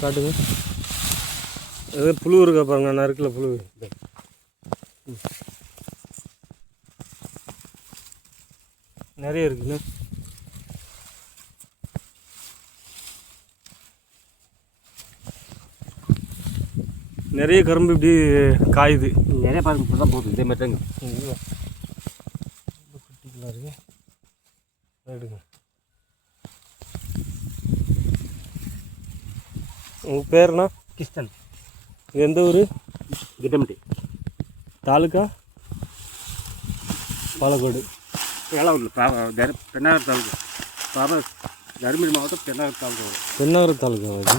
காட்டுங்க. அது புழு இருக்கா பாருங்க, நறுக்கல புழு நிறைய இருக்குங்க. நிறைய கரும்பு இப்படி காயுது. நிறைய பாருங்க, இப்படி தான் போகுது. இதே மாதிரி தாங்க குட்டிகளாக இருக்கு. எடுங்க. உங்கள் பேர்னா? கிருஷ்ணன். எந்த ஊர்? கிட்டமட்டி தாலுக்கா பாலக்கோடு. ஏழாவூர் பெண்ணாகர் தாலுக்கா. தருமபுரி மாவட்டம் பெண்ணாகர் தாலுக்கா. பெண்ணாகர் தாலுக்கா அது.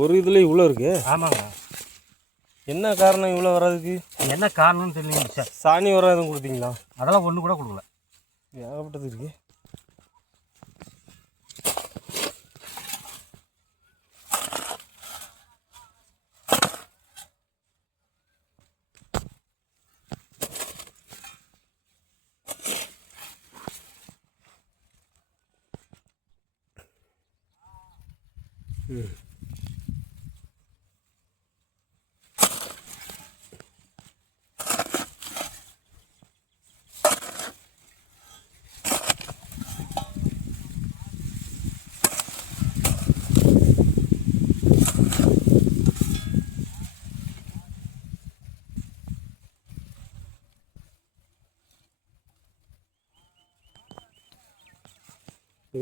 ஒரு இதில் இவ்வளோ இருக்கு. ஆமாங்க. என்ன காரணம் இவ்வளோ வர்றதுக்கு? என்ன காரணம்னு தெரியலைங்க சார். சாணி உரம் எதுவும் கொடுத்தீங்களா? அதெல்லாம் ஒன்று கூட கொடுக்கல. ஏகப்பட்டது இருக்கு.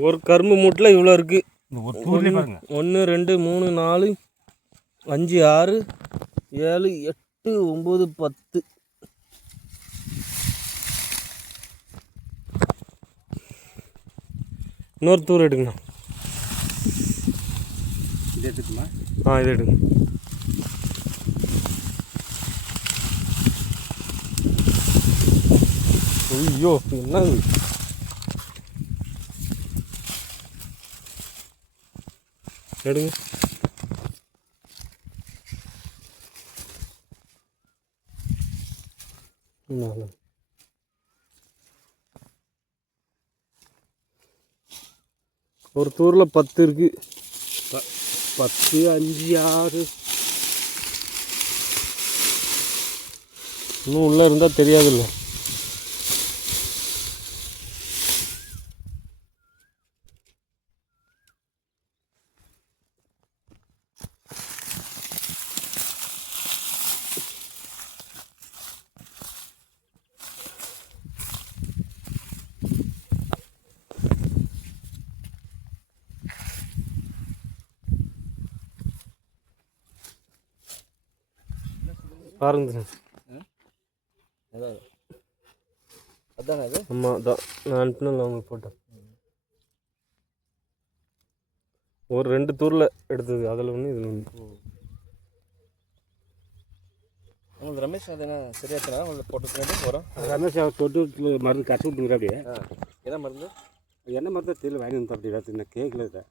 ஒரு கரும்பு மூட்டில் இவ்வளோ இருக்குது. ஒரு தூர்லேயே பாருங்க. 1 2 3 4 5 6 7 8 9 10. இன்னொரு தூர் எடுங்கண்ணா. இது எடுத்துக்குமா? இது எடுங்க. ஐயோ என்ன எடுங்க. ஒரு தூரில் 10 இருக்கு. 10 5 6 இன்னும் உள்ளே இருந்தால் தெரியாதுல்ல. பாருங்க. அதாங்க அது. ஆமாம் அதான் நான் அனுப்பினேன் உங்களுக்கு போட்டேன். ஒரு 2 தூரில் எடுத்தது. அதில் ஒன்று இதில் ஒன்று. உங்களுக்கு ரமேஷ் அதனா சரியாச்சுனா உங்களுக்கு போட்டு போகிறோம். ரமேஷ் தொட்டு மருந்து கட்டி விட்டுங்கிற அப்படியே. என்ன மருந்து? என்ன மருந்து தெரியல, வாங்கி வந்து அப்படி ஏதாச்சும் நான் கேட்கல. இதை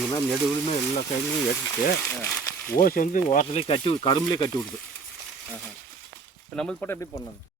இந்த மாதிரி நெடுவுலுமே எல்லா கையிலையும் எடுத்துட்டு ஓசி வந்து ஓரத்துலேயே கட்டி கரும்புலேயே கட்டி விடுது. இப்போ நம்மளுக்கு போட்டால் எப்படி போடணும்?